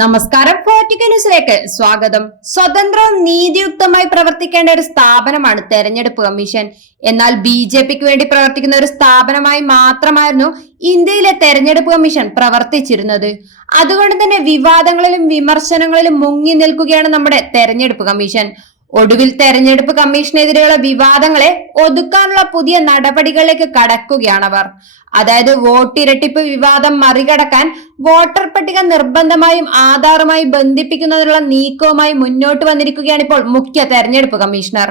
നമസ്കാരം ഫോർട്ടിക്ക ന്യൂസിലേക്ക്. സ്വാഗതം. സ്വതന്ത്രവും നീതിയുക്തമായി പ്രവർത്തിക്കേണ്ട ഒരു സ്ഥാപനമാണ് തെരഞ്ഞെടുപ്പ് കമ്മീഷൻ. എന്നാൽ ബി ജെ പിക്ക് വേണ്ടി പ്രവർത്തിക്കുന്ന ഒരു സ്ഥാപനമായി മാത്രമായിരുന്നു ഇന്ത്യയിലെ തെരഞ്ഞെടുപ്പ് കമ്മീഷൻ പ്രവർത്തിച്ചിരുന്നത്. അതുകൊണ്ട് തന്നെ വിവാദങ്ങളിലും വിമർശനങ്ങളിലും മുങ്ങി നിൽക്കുകയാണ് നമ്മുടെ തെരഞ്ഞെടുപ്പ് കമ്മീഷൻ. ഒടുവിൽ തെരഞ്ഞെടുപ്പ് കമ്മീഷനെതിരെയുള്ള വിവാദങ്ങളെ ഒതുക്കാനുള്ള പുതിയ നടപടികളിലേക്ക് കടക്കുകയാണ് അവർ. അതായത് വോട്ടിരട്ടിപ്പ് വിവാദം മറികടക്കാൻ വോട്ടർ പട്ടിക നിർബന്ധമായും ആധാറുമായി ബന്ധിപ്പിക്കുന്നതിനുള്ള നീക്കവുമായി മുന്നോട്ട് വന്നിരിക്കുകയാണ് ഇപ്പോൾ മുഖ്യ തെരഞ്ഞെടുപ്പ് കമ്മീഷണർ.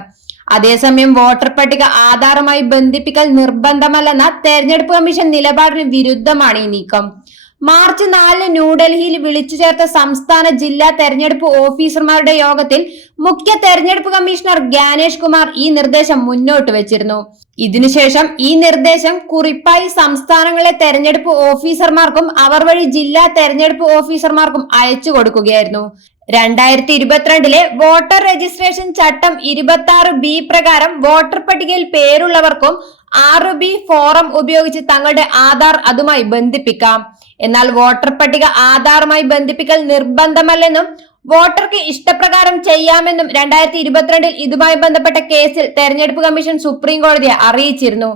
അതേസമയം വോട്ടർ പട്ടിക ആധാറുമായി ബന്ധിപ്പിക്കൽ നിർബന്ധമല്ലെന്ന തെരഞ്ഞെടുപ്പ് കമ്മീഷൻ നിലപാടിന് വിരുദ്ധമാണ് ഈ നീക്കം. മാർച്ച് നാലിന് ന്യൂഡൽഹിയിൽ വിളിച്ചു ചേർത്ത സംസ്ഥാന ജില്ലാ തെരഞ്ഞെടുപ്പ് ഓഫീസർമാരുടെ യോഗത്തിൽ മുഖ്യ തെരഞ്ഞെടുപ്പ് കമ്മീഷണർ ജ്ഞാനേഷ് കുമാർ ഈ നിർദ്ദേശം മുന്നോട്ട് വെച്ചിരുന്നു. ഇതിനുശേഷം ഈ നിർദ്ദേശം കുറിപ്പായി സംസ്ഥാനങ്ങളിലെ തെരഞ്ഞെടുപ്പ് ഓഫീസർമാർക്കും അവർ വഴി ജില്ലാ തെരഞ്ഞെടുപ്പ് ഓഫീസർമാർക്കും അയച്ചു കൊടുക്കുകയായിരുന്നു. രണ്ടായിരത്തി ഇരുപത്തിരണ്ടിലെ വോട്ടർ രജിസ്ട്രേഷൻ ചട്ടം ഇരുപത്തി ആറ് ബി പ്രകാരം വോട്ടർ പട്ടികയിൽ പേരുള്ളവർക്കും ആറ് ബി ഫോറം ഉപയോഗിച്ച് തങ്ങളുടെ ആധാർ അതുമായി ബന്ധിപ്പിക്കാം. എന്നാൽ വോട്ടർ പട്ടിക ആധാറുമായി ബന്ധിപ്പിക്കൽ നിർബന്ധമല്ലെന്നും വോട്ടർക്ക് ഇഷ്ടപ്രകാരം ചെയ്യാമെന്നും രണ്ടായിരത്തി ഇരുപത്തിരണ്ടിൽ ഇതുമായി ബന്ധപ്പെട്ട കേസിൽ തെരഞ്ഞെടുപ്പ് കമ്മീഷൻ സുപ്രീം കോടതിയെ അറിയിച്ചിരുന്നു.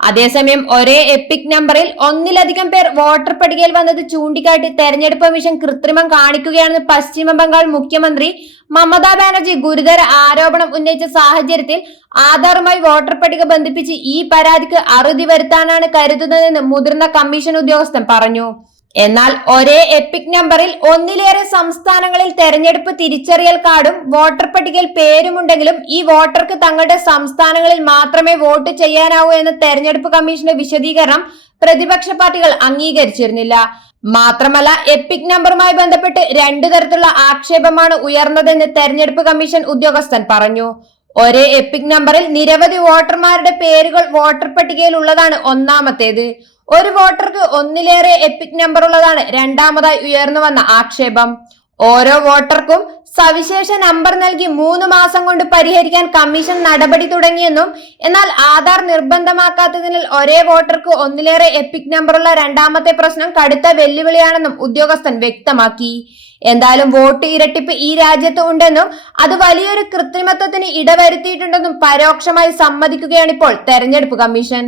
അതേസമയം ഒരേ എപ്പിക് നമ്പറിൽ ഒന്നിലധികം പേർ വോട്ടർ പട്ടികയിൽ വന്നത് ചൂണ്ടിക്കാട്ടി തെരഞ്ഞെടുപ്പ് കമ്മീഷൻ കൃത്രിമം കാണിക്കുകയാണെന്ന് പശ്ചിമ ബംഗാൾ മുഖ്യമന്ത്രി മമതാ ബാനർജി ഗുരുതര ആരോപണം ഉന്നയിച്ച സാഹചര്യത്തിൽ ആധാറുമായി വോട്ടർ പട്ടിക ബന്ധിപ്പിച്ച് ഈ പരാതിക്ക് അറുതി വരുത്താനാണ് കരുതുന്നതെന്ന് മുതിർന്ന കമ്മീഷൻ ഉദ്യോഗസ്ഥൻ പറഞ്ഞു. എന്നാൽ ഒരേ എപ്പിക് നമ്പറിൽ ഒന്നിലേറെ സംസ്ഥാനങ്ങളിൽ തെരഞ്ഞെടുപ്പ് തിരിച്ചറിയൽ കാർഡും വോട്ടർ പട്ടികയിൽ പേരുമുണ്ടെങ്കിലും ഈ വോട്ടർക്ക് തങ്ങളുടെ സംസ്ഥാനങ്ങളിൽ മാത്രമേ വോട്ട് ചെയ്യാനാവൂ എന്ന തെരഞ്ഞെടുപ്പ് കമ്മീഷന്റെ വിശദീകരണം പ്രതിപക്ഷ പാർട്ടികൾ അംഗീകരിച്ചിരുന്നില്ല. മാത്രമല്ല എപ്പിക് നമ്പറുമായി ബന്ധപ്പെട്ട് രണ്ടു തരത്തിലുള്ള ആക്ഷേപമാണ് ഉയർന്നതെന്ന് തെരഞ്ഞെടുപ്പ് കമ്മീഷൻ ഉദ്യോഗസ്ഥൻ പറഞ്ഞു. ഒരേ എപ്പിക് നമ്പറിൽ നിരവധി വോട്ടർമാരുടെ പേരുകൾ വോട്ടർ പട്ടികയിൽ ഉള്ളതാണ് ഒന്നാമത്തേത്. ഒരു വോട്ടർക്ക് ഒന്നിലേറെ എപ്പിക് നമ്പർ ഉള്ളതാണ് രണ്ടാമതായി ഉയർന്നു വന്ന ആക്ഷേപം. ഓരോ വോട്ടർക്കും സവിശേഷ നമ്പർ നൽകി മൂന്ന് മാസം കൊണ്ട് പരിഹരിക്കാൻ കമ്മീഷൻ നടപടി തുടങ്ങിയെന്നും എന്നാൽ ആധാർ നിർബന്ധമാക്കാത്തതിനാൽ ഒരേ വോട്ടർക്ക് ഒന്നിലേറെ എപ്പിക് നമ്പറുള്ള രണ്ടാമത്തെ പ്രശ്നം കടുത്ത വെല്ലുവിളിയാണെന്നും ഉദ്യോഗസ്ഥൻ വ്യക്തമാക്കി. എന്തായാലും വോട്ട് ഇരട്ടിപ്പ് ഈ രാജ്യത്ത് ഉണ്ടെന്നും അത് വലിയൊരു കൃത്രിമത്വത്തിന് ഇടവരുത്തിയിട്ടുണ്ടെന്നും പരോക്ഷമായി സമ്മതിക്കുകയാണിപ്പോൾ തെരഞ്ഞെടുപ്പ് കമ്മീഷൻ.